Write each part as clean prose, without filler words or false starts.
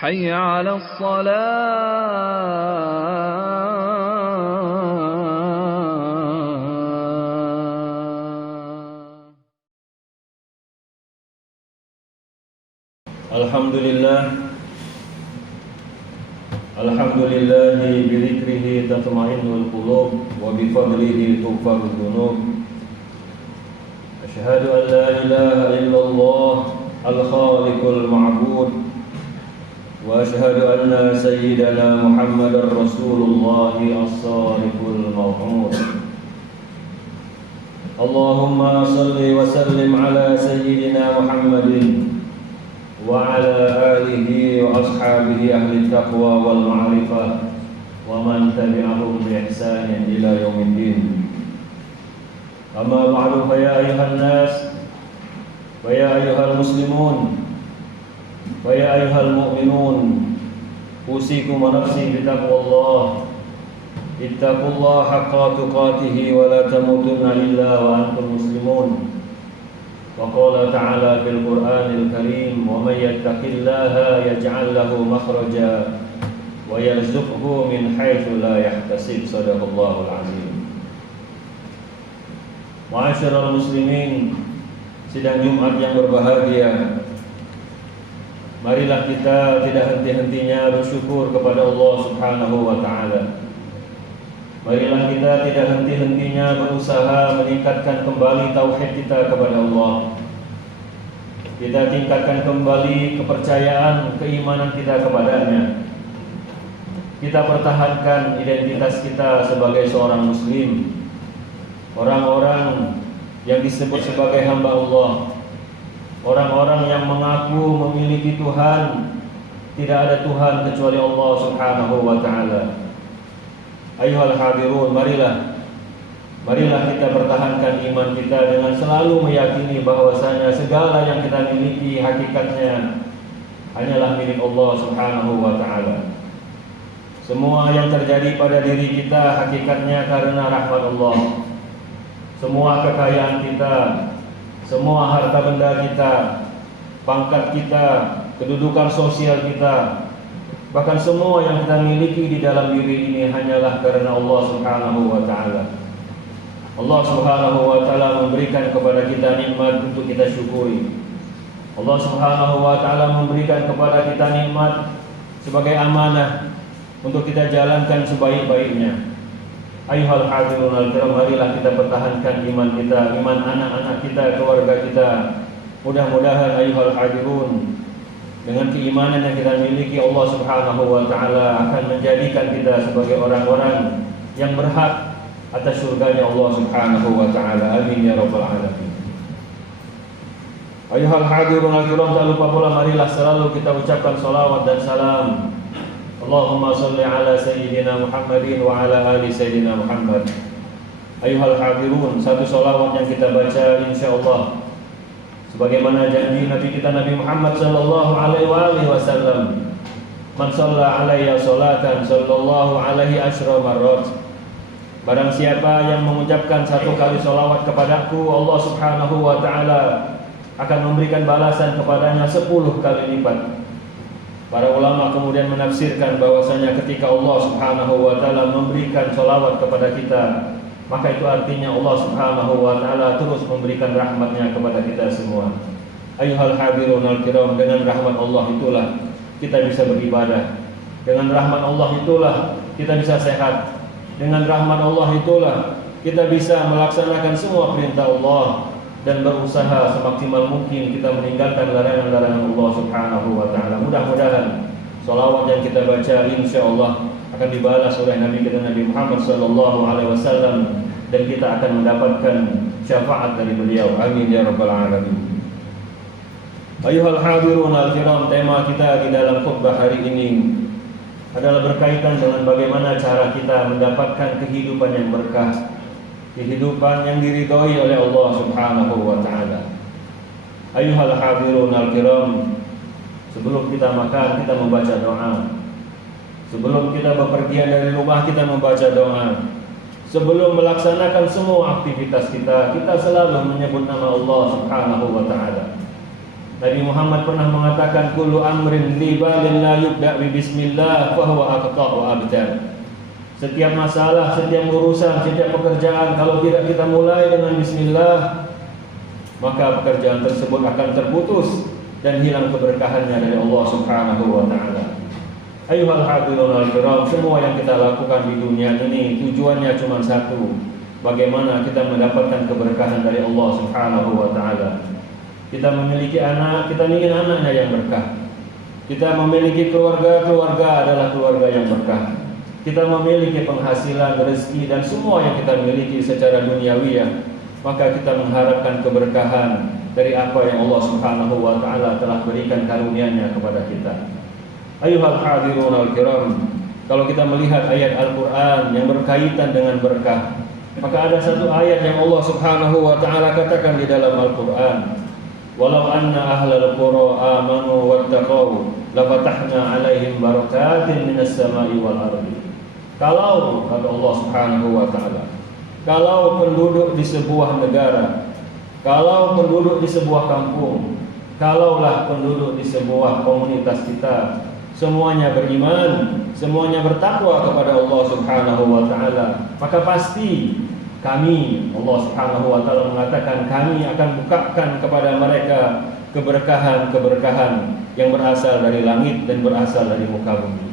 حي على الصلاة. الحمد لله بذكره تطمئن القلوب وبفضله تغفر الذنوب. أشهد أن لا إله إلا الله الخالق المعبود، وأشهد أن سيدنا محمد رسول الله الصادق الموعود. اللهم صل وسلم على سيدنا محمد وعلى آله وأصحابه أهل التقوى والمعرفة ومن تبعهم بإحسان إلى يوم الدين. أما بعد، فيا أيها الناس ويا أيها المسلمون ويا أيها المؤمنون، أوصيكم ونفسي بتقوى الله. اتقوا الله حق تقاته ولا تموتن إلا وأنتم مسلمون. وقال تعالى في القرآن الكريم: ومن يتق الله يجعل له مخرجا ويرزقه من حيث لا يحتسب. صدق الله العظيم. Ma'asyiral muslimin, sidang Jumat yang berbahagia, marilah kita tidak henti-hentinya bersyukur kepada Allah Subhanahu wa ta'ala. Marilah kita tidak henti-hentinya berusaha meningkatkan kembali tauhid kita kepada Allah. Kita tingkatkan kembali kepercayaan, keimanan kita kepadanya. Kita pertahankan identitas kita sebagai seorang muslim, orang-orang yang disebut sebagai hamba Allah, orang-orang yang mengaku memiliki Tuhan. Tidak ada Tuhan kecuali Allah Subhanahu wa ta'ala. Ayyuhal hadirun, marilah kita pertahankan iman kita dengan selalu meyakini bahwasanya segala yang kita miliki hakikatnya hanyalah milik Allah Subhanahu wa ta'ala. Semua yang terjadi pada diri kita hakikatnya karena rahmat Allah. Semua kekayaan kita, semua harta benda kita, pangkat kita, kedudukan sosial kita, bahkan semua yang kita miliki di dalam diri ini hanyalah karena Allah Subhanahu wa ta'ala. Allah Subhanahu wa ta'ala memberikan kepada kita nikmat untuk kita syukuri. Allah Subhanahu wa ta'ala memberikan kepada kita nikmat sebagai amanah untuk kita jalankan sebaik-baiknya. Ayyuhal hadirun al-kiram, marilah kita pertahankan iman kita, iman anak-anak kita, keluarga kita. Mudah-mudahan ayyuhal hadirun, dengan keimanan yang kita miliki, Allah Subhanahu wa ta'ala akan menjadikan kita sebagai orang-orang yang berhak atas surganya Allah Subhanahu wa ta'ala. Amin ya rabbal alamin. Ayyuhal hadirun al-kiram, tak lupa pula marilah selalu kita ucapkan salawat dan salam. Allahumma salli ala Sayyidina Muhammadin wa ala ali Sayyidina Muhammad. Ayyuhal hadirun, satu salawat yang kita baca insyaallah sebagaimana janji Nabi kita Nabi Muhammad sallallahu alaihi wasallam, man shalla alayya salatan sallallahu alaihi asyra marrat. Barang siapa yang mengucapkan satu kali salawat kepadaku, Allah Subhanahu wa ta'ala akan memberikan balasan kepadanya 10 kali lipat. Para ulama kemudian menafsirkan bahwasanya ketika Allah Subhanahu wa ta'ala memberikan salawat kepada kita, maka itu artinya Allah Subhanahu wa ta'ala terus memberikan rahmatnya kepada kita semua. Ayyuhal hadirun al-kiram, dengan rahmat Allah itulah kita bisa beribadah. Dengan rahmat Allah itulah kita bisa sehat. Dengan rahmat Allah itulah kita bisa melaksanakan semua perintah Allah dan berusaha semaksimal mungkin kita meninggalkan larangan-larangan Allah Subhanahu wa ta'ala. Mudah-mudahan salawat yang kita baca insyaallah akan dibalas oleh Nabi kita Nabi Muhammad sallallahu alaihi wasallam dan kita akan mendapatkan syafaat dari beliau. Amin ya rabbal alamin. Ayyuhal hadirun al-kiram, tema kita di dalam khutbah hari ini adalah berkaitan dengan bagaimana cara kita mendapatkan kehidupan yang berkah, kehidupan yang diridhoi oleh Allah Subhanahu wa ta'ala. Ayyuhal hadirun al-kiram, sebelum kita makan kita membaca doa. Sebelum kita bepergian dari rumah kita membaca doa. Sebelum melaksanakan semua aktivitas kita, kita selalu menyebut nama Allah Subhanahu wa ta'ala. Nabi Muhammad pernah mengatakan kullu amrin libalin la yubda' bi bismillah fa huwa aqta' wa abtar. Setiap masalah, setiap urusan, setiap pekerjaan kalau tidak kita mulai dengan bismillah, maka pekerjaan tersebut akan terputus dan hilang keberkahannya dari Allah Subhanahu wa taala. Ayuhal hadirun al-kiram, semua yang kita lakukan di dunia ini tujuannya cuma satu, bagaimana kita mendapatkan keberkahan dari Allah Subhanahu wa taala. Kita memiliki anak, kita ingin anaknya yang berkah. Kita memiliki keluarga, keluarga adalah keluarga yang berkah. Kita memiliki penghasilan, rezeki dan semua yang kita miliki secara duniawiyah, maka kita mengharapkan keberkahan dari apa yang Allah Subhanahu wa taala telah berikan karunia-Nya kepada kita. Ayuhal hadirun al-kiram, kalau kita melihat ayat Al-Qur'an yang berkaitan dengan berkah, maka ada satu ayat yang Allah Subhanahu wa taala katakan di dalam Al-Qur'an, walau anna ahlal qura amanu wattaqau lafatahna alaihim barakatin minas sama'i wal ardi. Kalau kata Allah Subhanahu wa taala, kalau penduduk di sebuah negara, kalau penduduk di sebuah kampung, kalaulah penduduk di sebuah komunitas kita semuanya beriman, semuanya bertakwa kepada Allah Subhanahu wa taala, maka pasti kami, Allah Subhanahu wa taala mengatakan, kami akan bukakan kepada mereka keberkahan-keberkahan yang berasal dari langit dan berasal dari muka bumi.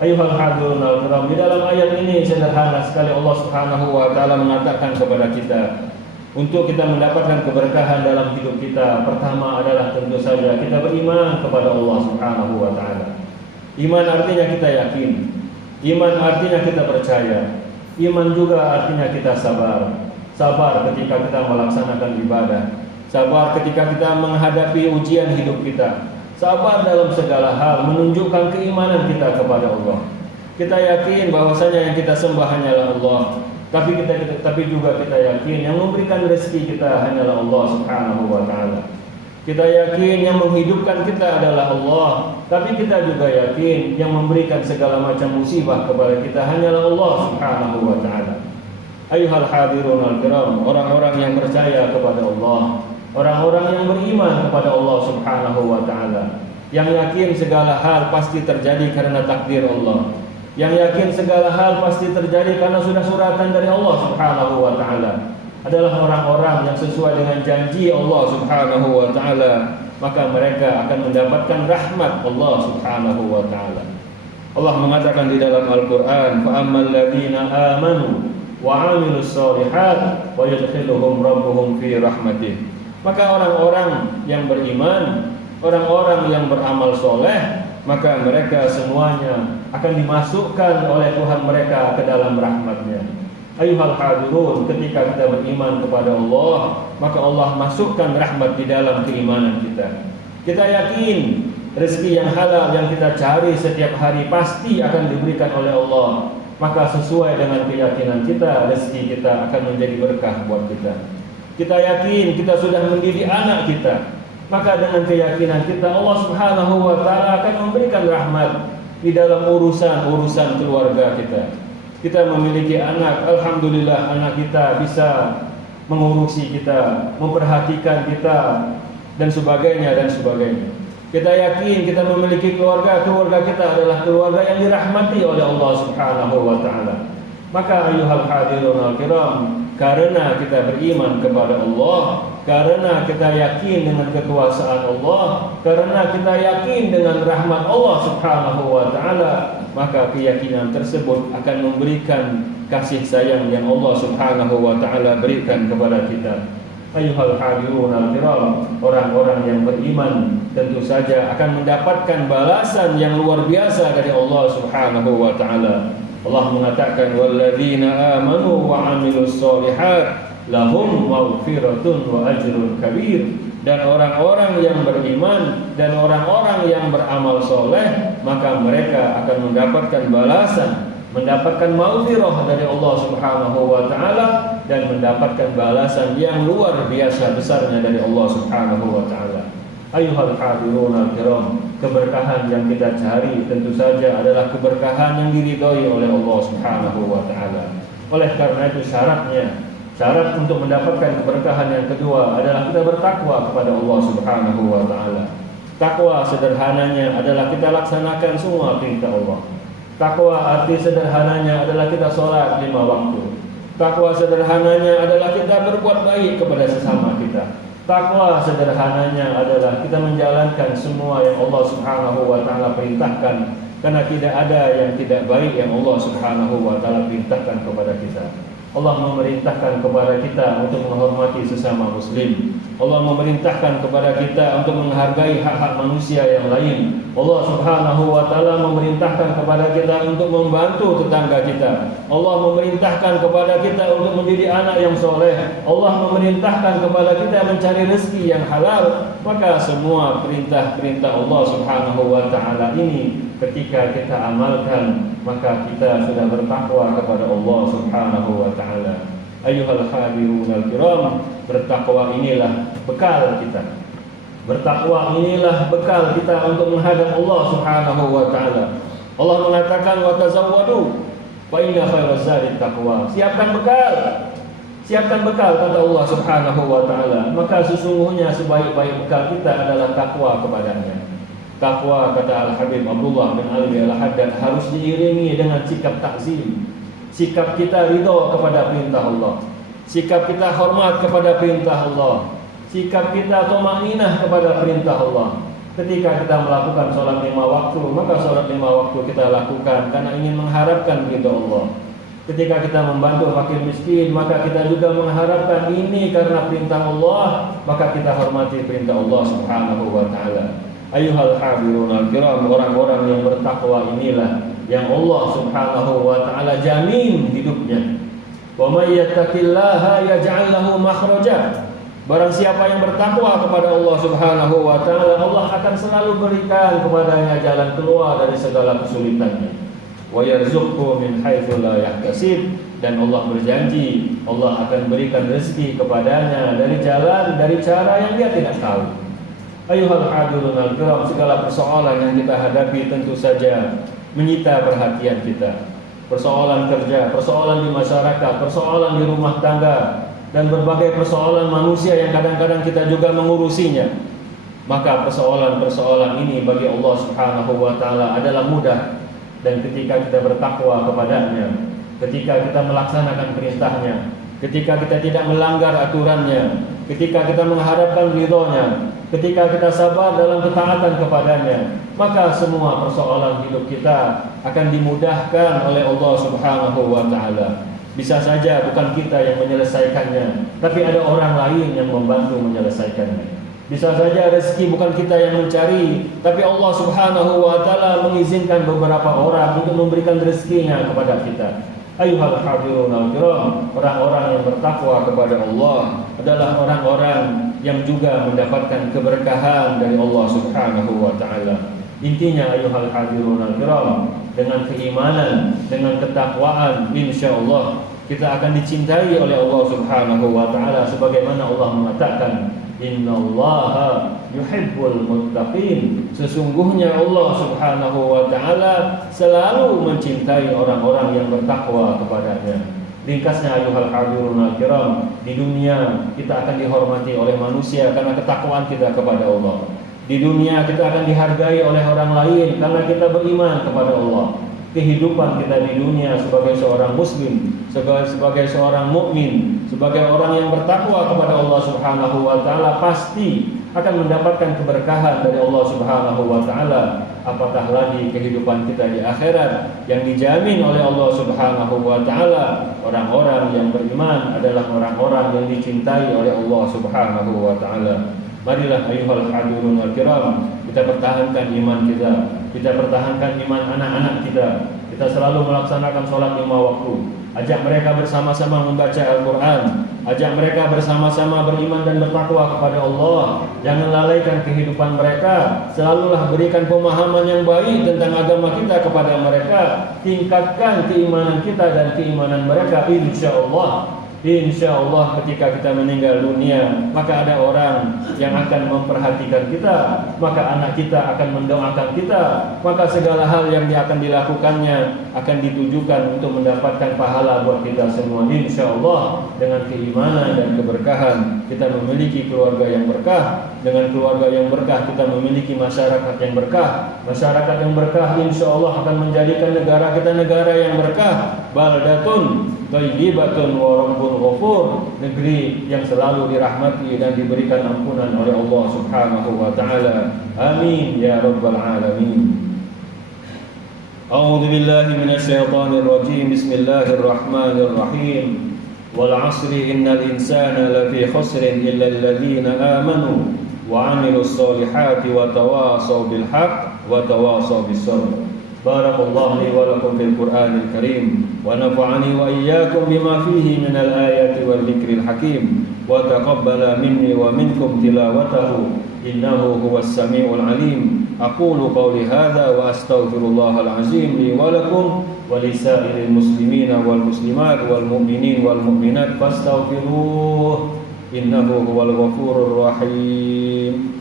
Ayuhal hadirun al-kiram, di dalam ayat ini sederhana sekali Allah Subhanahu wa taala mengatakan kepada kita, untuk kita mendapatkan keberkahan dalam hidup kita, pertama adalah tentu saja kita beriman kepada Allah Subhanahu wa taala. Iman artinya kita yakin, iman artinya kita percaya, iman juga artinya kita sabar. Sabar ketika kita melaksanakan ibadah, sabar ketika kita menghadapi ujian hidup kita, sabar dalam segala hal, menunjukkan keimanan kita kepada Allah. Kita yakin bahwasanya yang kita sembah hanyalah Allah, tapi juga kita yakin yang memberikan rezeki kita hanyalah Allah Subhanahu wa taala. Kita yakin yang menghidupkan kita adalah Allah, tapi kita juga yakin yang memberikan segala macam musibah kepada kita hanyalah Allah Subhanahu wa taala. Ayuhal hadirun al-kiram, orang-orang yang percaya kepada Allah, orang-orang yang beriman kepada Allah Subhanahu wa taala, yang yakin segala hal pasti terjadi karena takdir Allah, yang yakin segala hal pasti terjadi karena sudah suratan dari Allah Subhanahu wa taala, adalah orang-orang yang sesuai dengan janji Allah Subhanahu wa taala, maka mereka akan mendapatkan rahmat Allah Subhanahu wa taala. Allah mengatakan di dalam Al-Qur'an, fa ammal ladzina amanu wa 'amilus shalihat wa yadkhiluhum rabbuhum fi rahmatih. Maka orang-orang yang beriman, orang-orang yang beramal soleh, maka mereka semuanya akan dimasukkan oleh Tuhan mereka ke dalam rahmat-Nya. Ayuhal hadirun, ketika kita beriman kepada Allah, maka Allah masukkan rahmat di dalam keimanan kita. Kita yakin rezeki yang halal yang kita cari setiap hari pasti akan diberikan oleh Allah. Maka sesuai dengan keyakinan kita, rezeki kita akan menjadi berkah buat kita. Kita yakin kita sudah mendidik anak kita, maka dengan keyakinan kita Allah Subhanahu wa taala akan memberikan rahmat di dalam urusan-urusan keluarga kita. Kita memiliki anak, alhamdulillah anak kita bisa mengurusi kita, memperhatikan kita dan sebagainya dan sebagainya. Kita yakin kita memiliki keluarga, keluarga kita adalah keluarga yang dirahmati oleh Allah Subhanahu wa taala. Maka ayuhal hadirun al-kiram, karena kita beriman kepada Allah, karena kita yakin dengan kekuasaan Allah, karena kita yakin dengan rahmat Allah Subhanahu wa taala, maka keyakinan tersebut akan memberikan kasih sayang yang Allah Subhanahu wa taala berikan kepada kita. Ayuhal hadirun al-kiram, orang-orang yang beriman tentu saja akan mendapatkan balasan yang luar biasa dari Allah Subhanahu wa taala. Allah mengatakan walladzina amanu wa 'amilus shalihat lahum maghfiratun wa ajrun kabir. Dan orang-orang yang beriman dan orang-orang yang beramal soleh, maka mereka akan mendapatkan balasan, mendapatkan maghfirah dari Allah Subhanahu wa taala, dan mendapatkan balasan yang luar biasa besarnya dari Allah Subhanahu wa taala. Ayuhal hadirun al-kiram, keberkahan yang kita cari tentu saja adalah keberkahan yang diridhai oleh Allah Subhanahu wa taala. Oleh karena itu Syarat untuk mendapatkan keberkahan yang kedua adalah kita bertakwa kepada Allah Subhanahu wa taala. Takwa sederhananya adalah kita laksanakan semua perintah Allah. Takwa arti sederhananya adalah kita sholat 5 waktu. Takwa sederhananya adalah kita berbuat baik kepada sesama kita. Takwa sederhananya adalah kita menjalankan semua yang Allah Subhanahu wa taala perintahkan, karena tidak ada yang tidak baik yang Allah Subhanahu wa taala perintahkan kepada kita. Allah memerintahkan kepada kita untuk menghormati sesama muslim. Allah memerintahkan kepada kita untuk menghargai hak-hak manusia yang lain. Allah Subhanahu wa taala memerintahkan kepada kita untuk membantu tetangga kita. Allah memerintahkan kepada kita untuk menjadi anak yang soleh. Allah memerintahkan kepada kita mencari rezeki yang halal. Maka semua perintah-perintah Allah Subhanahu wa taala ini ketika kita amalkan, maka kita sudah bertakwa kepada Allah Subhanahu wa taala. Ayyuhal hadirun al-kiram, bertakwa inilah bekal kita. Bertakwa inilah bekal kita untuk menghadap Allah Subhanahu wa taala. Allah mengatakan wa tazawwadu fa inna khairaz zadi taqwa. Siapkan bekal. Siapkan bekal kata Allah Subhanahu wa taala. Maka sesungguhnya sebaik-baik bekal kita adalah takwa kepadanya. Takwa kata Al-Habib Abdullah bin Ali Al-Haddad harus diiringi dengan sikap takzim. Sikap kita ridha kepada perintah Allah. Sikap kita hormat kepada perintah Allah. Sikap kita tumaninah kepada perintah Allah. Ketika kita melakukan sholat 5 waktu, maka sholat 5 waktu kita lakukan karena ingin mengharapkan ridha Allah. Ketika kita membantu fakir miskin, maka kita juga mengharapkan ini karena perintah Allah, maka kita hormati perintah Allah Subhanahu wa taala. Ayyuhal hadirun al-kiram, orang-orang yang bertakwa inilah yang Allah Subhanahu wa taala jamin hidupnya. Wa may yattaqillaha yaj'al lahu makhraja. Barang siapa yang bertakwa kepada Allah Subhanahu wa taala, Allah akan selalu berikan kepadanya jalan keluar dari segala kesulitannya. Wa yarzuqhu min haitsu la yahtasib, dan Allah berjanji Allah akan berikan rezeki kepadanya dari jalan, dari cara yang dia tidak tahu. Ayyuhal hadirun al-kiram, segala persoalan yang kita hadapi tentu saja menyita perhatian kita. Persoalan kerja, persoalan di masyarakat, persoalan di rumah tangga, dan berbagai persoalan manusia yang kadang-kadang kita juga mengurusinya. Maka persoalan-persoalan ini bagi Allah Subhanahu wa taala adalah mudah, dan ketika kita bertakwa kepadanya, ketika kita melaksanakan perintahnya, ketika kita tidak melanggar aturannya, ketika kita mengharapkan ridhonya, ketika kita sabar dalam ketaatan kepadanya, maka semua persoalan hidup kita akan dimudahkan oleh Allah Subhanahu wa taala. Bisa saja bukan kita yang menyelesaikannya, tapi ada orang lain yang membantu menyelesaikannya. Bisa saja rezeki bukan kita yang mencari, tapi Allah Subhanahu wa taala mengizinkan beberapa orang untuk memberikan rezekinya kepada kita. Ayyuhal hadirun al-kiram, orang-orang yang bertakwa kepada Allah adalah orang-orang yang juga mendapatkan keberkahan dari Allah Subhanahu wa taala. Intinya ayyuhal hadirun al-kiram, dengan keimanan, dengan ketakwaan, insyaallah kita akan dicintai oleh Allah Subhanahu wa taala sebagaimana Allah mengatakan, innallaha yuhibbul muttaqin. Sesungguhnya Allah Subhanahu wa taala selalu mencintai orang-orang yang bertakwa kepadanya. Ringkasnya ayyuhal hadirun al-kiram, di dunia kita akan dihormati oleh manusia karena ketakwaan kita kepada Allah. Di dunia kita akan dihargai oleh orang lain karena kita beriman kepada Allah. Kehidupan kita di dunia sebagai seorang muslim, sebagai seorang mukmin, sebagai orang yang bertakwa kepada Allah Subhanahu wa taala pasti akan mendapatkan keberkahan dari Allah Subhanahu wa taala. Apatah lagi kehidupan kita di akhirat yang dijamin oleh Allah Subhanahu wa taala. Orang-orang yang beriman adalah orang-orang yang dicintai oleh Allah Subhanahu wa taala. Marilah ayyuhal hadirun al-kiram, kita pertahankan iman kita pertahankan iman anak-anak kita. Kita selalu melaksanakan sholat 5 waktu. Ajak mereka bersama-sama membaca Al-Quran. Ajak mereka bersama-sama beriman dan bertakwa kepada Allah. Jangan lalaikan kehidupan mereka. Selalulah berikan pemahaman yang baik tentang agama kita kepada mereka. Tingkatkan keimanan kita dan keimanan mereka. InsyaAllah Insya Allah ketika kita meninggal dunia, maka ada orang yang akan memperhatikan kita, maka anak kita akan mendoakan kita, maka segala hal yang akan dilakukannya akan ditujukan untuk mendapatkan pahala buat kita semua. Insya Allah dengan keimanan dan keberkahan kita memiliki keluarga yang berkah. Dengan keluarga yang berkah kita memiliki masyarakat yang berkah. Masyarakat yang berkah insya Allah akan menjadikan negara kita negara yang berkah. Baldatun thayyibatun wa rabbun ghafur, negeri yang selalu dirahmati dan diberikan ampunan oleh Allah Subhanahu wa taala. Amin ya rabbal alamin. A'udzu billahi minasy syaithanir rajim. Bismillahirrahmanirrahim. Wal 'asri innal insana lafi khusrin illa alladziina aamanu wa 'amilus solihati wa tawashaw bil haqq wa tawashaw bis sabr. Barakallahu li wa lakum fil Qur'anil Karim wa nafa'ani wa iyyakum bima fihi minal ayati wal dzikril hakim wa taqabbala minni wa minkum tilawatahu innahu huwas samiul alim. Aqulu qawli hadza wa astaghfirullahal azim li wa lakum wa lisa'iril muslimina wal muslimat wal mu'minin wal mu'minat fastaghfiruh innahu huwal ghafurur rahim.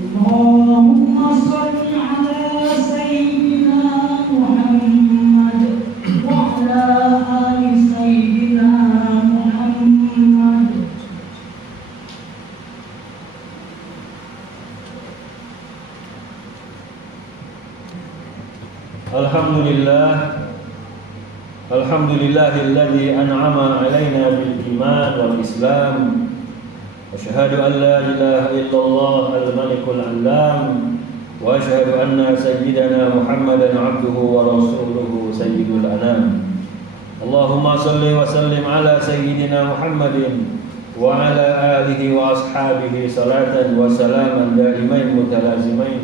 Allahumma shalli ala sayyidina Muhammad wa ala ali sayyidina Muhammad. Alhamdulillahilladzi an'ama 'alaina bil iman wal islam. Asyhadu an la ilaha illallah al-malikul 'allam wa asyhadu anna sayyidana Muhammadan 'abduhu wa rasuluhu sayyidul anam. Allahumma shalli wa sallim ala sayyidina Muhammadin wa ala alihi wa ashabihi salatan wa salaman daimain mutalazimain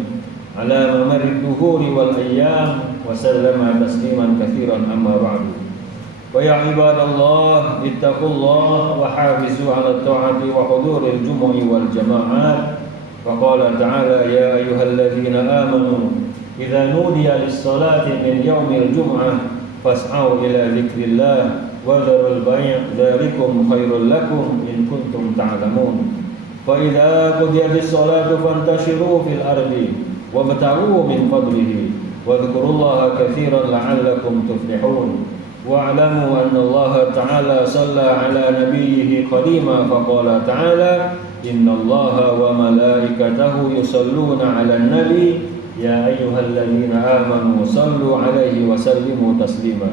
ala mamarrid duhuri wal ayyam wa sallama tasliman katsiran amma ba'du. Wa ya ibadallah ittaqullah wa hafizu ala ta'ati wa huduril jumu'i wal jama'at. Wa qala ta'ala ya ayyuhalladzina amanu idza nudiya lis-salati min yaumil jum'ah fas'au ila dzikrillah wa dharul bay' dzalikum khairul lakum in kuntum ta'lamun. Fa idza qudiyatis salatu fantashiru fil ardi wabtaghu min fadlihi wadhkurullaha katsiran la'allakum tuflihun. Wa'lamu anna Allah ta'ala shalla 'ala nabiyhi qadima faqala ta'ala innallaha wa malaikatahu yusalluna 'alan nabi ya ayyuhalladzina amanu sallu 'alaihi wa sallimu taslima.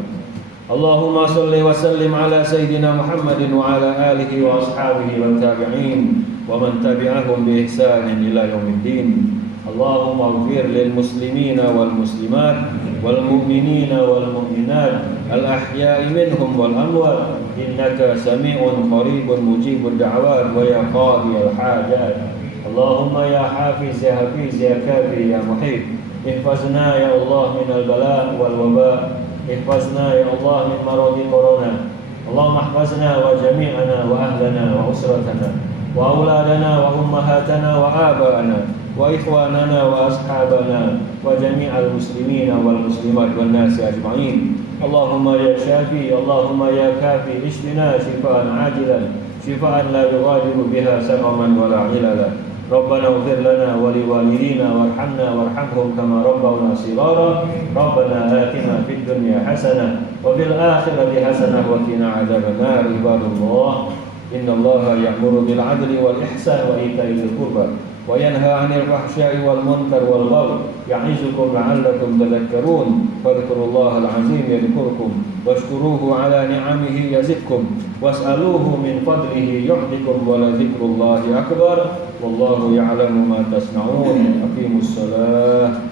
Allahumma shalli wa sallim 'ala sayyidina Muhammadin wa 'ala alihi wa ashabihi wa tabi'in wa man tabi'ahum bi ihsanin ila yaumiddin. Allahumma ighfir lil muslimina wal muslimat wal mu'minina wal mu'minat al ahya'i minhum wal amwat innaka sami'un qaribun mujibud da'wat wa ya qadiyal hajat. Allahumma ya hafiz ya hafiz ya kafi ya muhib ihfazna ya Allah minal bala' wal waba' ihfazna ya Allah min maradi corona. Allahumma ihfazna wa jami'ana wa ahlana wa usratana wa auladana wa ummahatana wa aba'ana wa ikhwanana wa ashabana wa jami'al muslimina wal muslimat wan nasi ajma'in. Allahumma ya syafi, Allahumma ya kafi, ishfina shifaan ajilan, shifaan la yughadiru biha saqaman wa la ilala. Rabbana ighfir lana wa liwalidina warhamna warhamhum kama rabbawna shighara. Rabbana atina fid dunya hasanah wa fil akhirati hasanah wa qina adzaban nar. Ibadallah, innallaha ya'muru bil 'adli wal ihsan wa ita'i dzil qurba wa yanha 'anil fahsya'i wal munkar wal baghi ya'izukum la'allakum tadhakkarun. Fadhkurullahal 'azim yadhkurkum washkuruhu 'ala ni'amihi yazidkum was'aluhu min fadlihi yu'tikum wa la dzikrullahi akbar wallahu ya'lamu ma tasna'un. Aqimus shalah.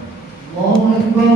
Allahu akbar.